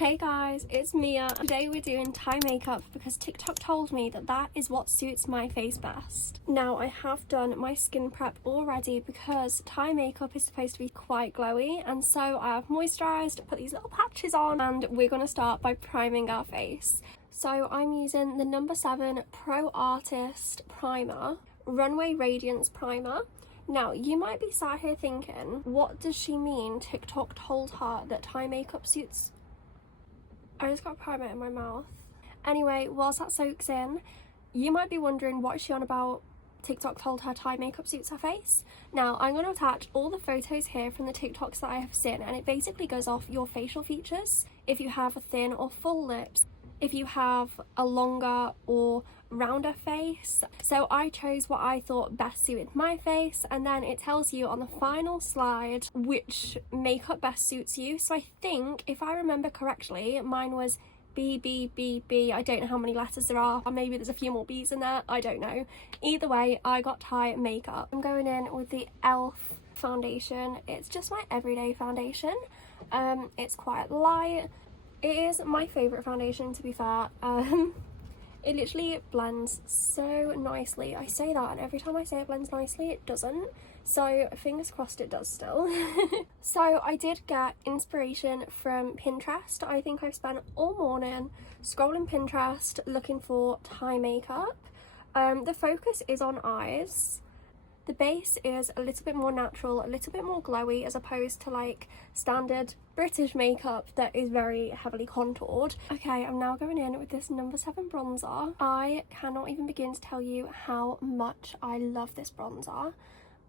Hey guys, it's Mia. Today we're doing Thai makeup because TikTok told me that that is what suits my face best. Now I have done my skin prep already because Thai makeup is supposed to be quite glowy, and so I have moisturised, put these little patches on, and we're going to start by priming our face. So I'm using the No. 7 Pro Artist Primer, Runway Radiance Primer. Now, you might be sat here thinking, what does she mean TikTok told her that Thai makeup suits? I just got primer in my mouth. Anyway, whilst that soaks in, you might be wondering what is she on about. TikTok told her Thai makeup suits her face. Now, I'm going to attach all the photos here from the TikToks that I have seen, and it basically goes off your facial features. If you have a thin or full lips, if you have a longer or rounder face. So I chose what I thought best suited my face, and then it tells you on the final slide which makeup best suits you. So I think, if I remember correctly, mine was BBBB. I don't know how many letters there are, or maybe there's a few more B's in there, I don't know. Either way, I got Thai makeup. I'm going in with the e.l.f. foundation. It's just my everyday foundation. It's quite light. It is my favourite foundation, to be fair. It literally blends so nicely. I say that, and every time I say it blends nicely, it doesn't. So fingers crossed it does still. So I did get inspiration from Pinterest. I think I've spent all morning scrolling Pinterest looking for Thai makeup. The focus is on eyes. The base is a little bit more natural, a little bit more glowy, as opposed to like standard British makeup that is very heavily contoured. Okay, I'm now going in with this No. 7 bronzer. I cannot even begin to tell you how much I love this bronzer.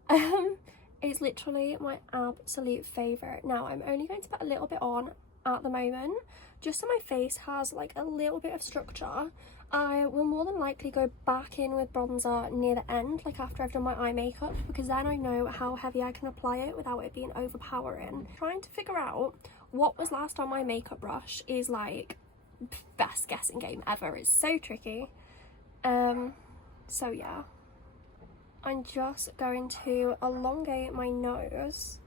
It's literally my absolute favourite. Now, I'm only going to put a little bit on at the moment, just so my face has like a little bit of structure. I will more than likely go back in with bronzer near the end, like after I've done my eye makeup, because then I know how heavy I can apply it without it being overpowering. Trying to figure out what was last on my makeup brush is like best guessing game ever. It's so tricky. So yeah, I'm just going to elongate my nose.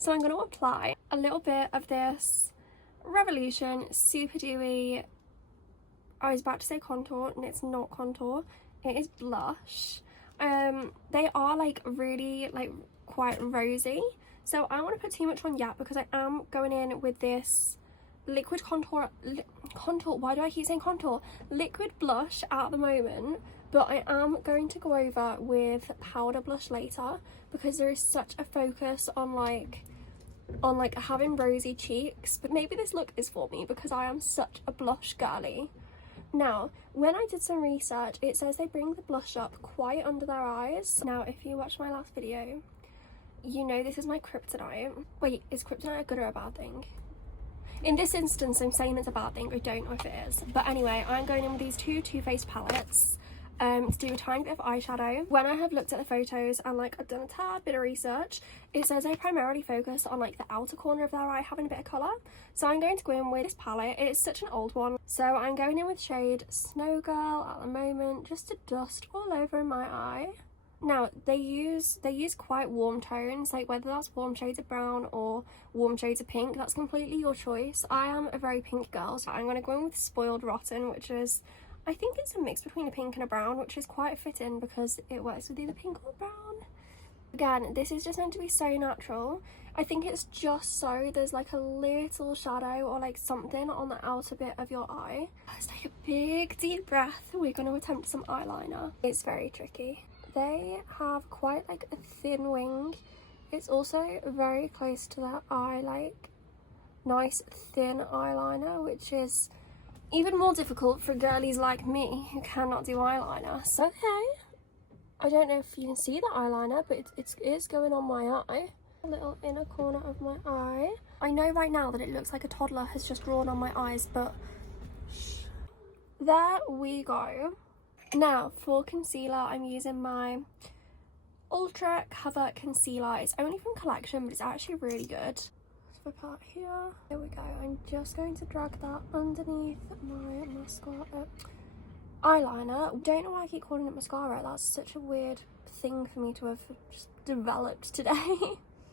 So I'm going to apply a little bit of this Revolution Super Dewy, I was about to say contour, and it's not contour, it is blush. They are like really like quite rosy, so I don't want to put too much on yet because I am going in with this liquid contour, why do I keep saying contour? Liquid blush at the moment, but I am going to go over with powder blush later because there is such a focus on like having rosy cheeks. But maybe this look is for me because I am such a blush girly. Now, when I did some research, it says they bring the blush up quite under their eyes. Now, if you watched my last video, you know this is my kryptonite. Wait, is kryptonite a good or a bad thing? In this instance, I'm saying it's a bad thing. I don't know if it is. But anyway, I'm going in with these two Too Faced palettes to do a tiny bit of eyeshadow. When I have looked at the photos and like I've done a tad bit of research, it says they primarily focus on like the outer corner of their eye having a bit of colour. So I'm going to go in with this palette. It's such an old one, so I'm going in with shade Snow Girl at the moment, just to dust all over my eye. Now they use quite warm tones, like whether that's warm shades of brown or warm shades of pink, that's completely your choice. I am a very pink girl, so I'm going to go in with Spoiled Rotten, which is, I think it's a mix between a pink and a brown, which is quite fitting because it works with either pink or brown. Again, this is just meant to be so natural. I think it's just so there's like a little shadow or like something on the outer bit of your eye. Let's take a big deep breath. We're going to attempt some eyeliner. It's very tricky. They have quite like a thin wing. It's also very close to their eye, like nice thin eyeliner, which is even more difficult for girlies like me who cannot do eyeliner. So, okay, I don't know if you can see the eyeliner, but it is going on my eye. A little inner corner of my eye. I know right now that it looks like a toddler has just drawn on my eyes, but shh. There we go. Now for concealer, I'm using my Ultra Cover Concealer. It's only from Collection, but it's actually really good. So part here, there we go. I'm just going to drag that underneath my mascara, eyeliner. Don't know why I keep calling it mascara. That's such a weird thing for me to have just developed today.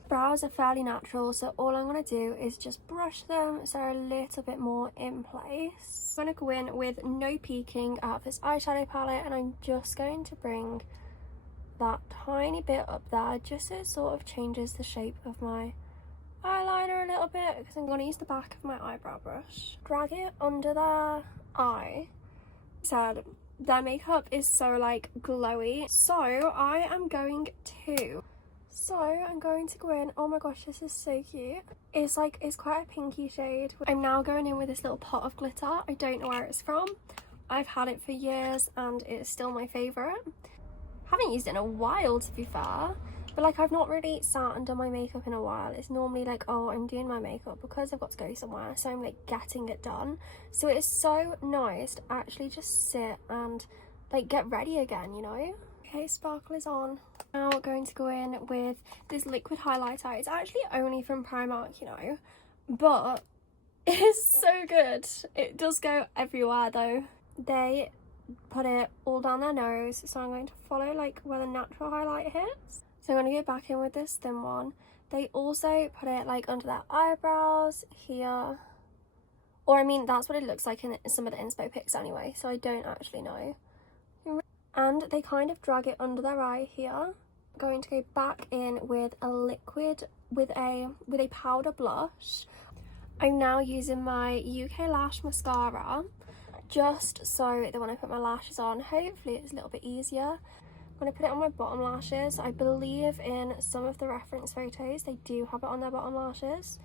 Brows are fairly natural, so all I'm going to do is just brush them so they're a little bit more in place. I'm going to go in with No Peeking out of this eyeshadow palette, and I'm just going to bring that tiny bit up there just so it sort of changes the shape of my eyeliner a little bit, because I'm going to use the back of my eyebrow brush. Drag it under their eye. Said their makeup is so like glowy, so I'm going to go in. Oh my gosh, this is so cute. It's quite a pinky shade. I'm now going in with this little pot of glitter. I don't know where it's from. I've had it for years and it's still my favourite. Haven't used it in a while, to be fair, but like I've not really sat and done my makeup in a while. It's normally like, oh, I'm doing my makeup because I've got to go somewhere, so I'm like getting it done. So it is so nice to actually just sit and like get ready again, you know? Okay, sparkle is on. Now we're going to go in with this liquid highlighter. It's actually only from Primark, you know, but it's so good. It does go everywhere though. They put it all down their nose, so I'm going to follow like where the natural highlight hits. So I'm going to go back in with this thin one. They also put it like under their eyebrows here, or I mean that's what it looks like in some of the inspo pics anyway, so I don't actually know. And they kind of drag it under their eye here. I'm going to go back in with a liquid, with a powder blush. I'm now using my UK Lash mascara, just so that when I put my lashes on, hopefully it's a little bit easier. I'm going to put it on my bottom lashes. I believe in some of the reference photos they do have it on their bottom lashes.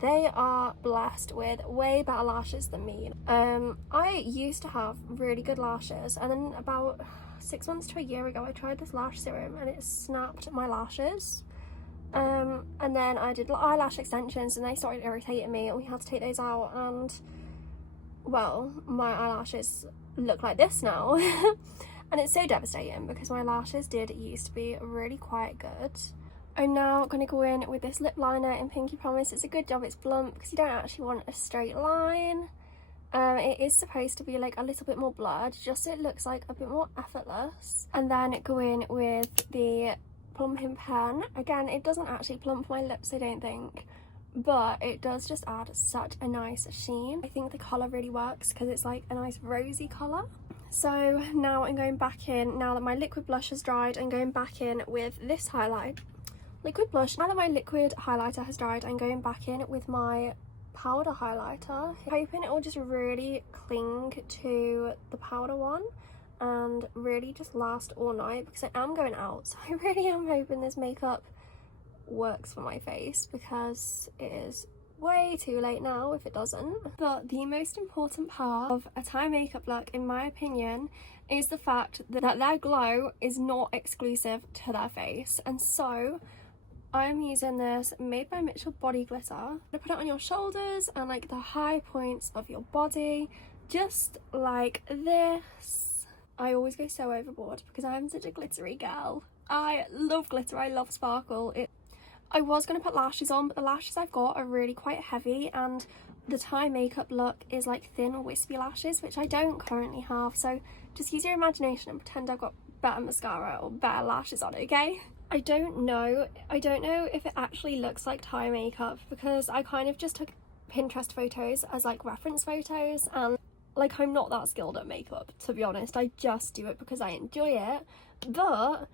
They are blessed with way better lashes than me. I used to have really good lashes, and then about 6 months to a year ago I tried this lash serum and it snapped my lashes. And then I did eyelash extensions and they started irritating me, and we had to take those out, and well, my eyelashes look like this now. And it's so devastating because my lashes did used to be really quite good. I'm now going to go in with this lip liner in Pinky Promise. It's a good job it's blunt because you don't actually want a straight line. It is supposed to be like a little bit more blurred, just so it looks like a bit more effortless. And then go in with the plumping pen. Again, it doesn't actually plump my lips, I don't think, but it does just add such a nice sheen. I think the colour really works because it's like a nice rosy colour. So now I'm going back in, now that my liquid blush has dried, I'm going back in with this liquid blush. Now that my liquid highlighter has dried, I'm going back in with my powder highlighter, hoping it will just really cling to the powder one and really just last all night, because I am going out, so I really am hoping this makeup works for my face, because it is way too late now if it doesn't. But the most important part of a Thai makeup look, in my opinion, is the fact that their glow is not exclusive to their face. And so I am using this Made by Mitchell body glitter. I'm gonna put it on your shoulders and like the high points of your body, just like this. I always go so overboard because I am such a glittery girl. I love glitter, I love sparkle. I was going to put lashes on, but the lashes I've got are really quite heavy, and the Thai makeup look is like thin wispy lashes, which I don't currently have, so just use your imagination and pretend I've got better mascara or better lashes on, okay? I don't know if it actually looks like Thai makeup, because I kind of just took Pinterest photos as like reference photos, and like I'm not that skilled at makeup, to be honest. I just do it because I enjoy it. But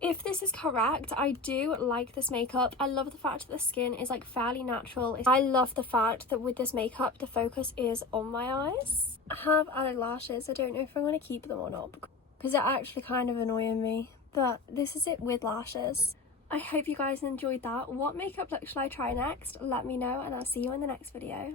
if this is correct, I do like this makeup. I love the fact that the skin is like fairly natural. I love the fact that with this makeup the focus is on my eyes. I have added lashes. I don't know if I'm going to keep them or not because they're actually kind of annoying me, but this is it with lashes. I hope you guys enjoyed that. What makeup look shall I try next? Let me know, and I'll see you in the next video.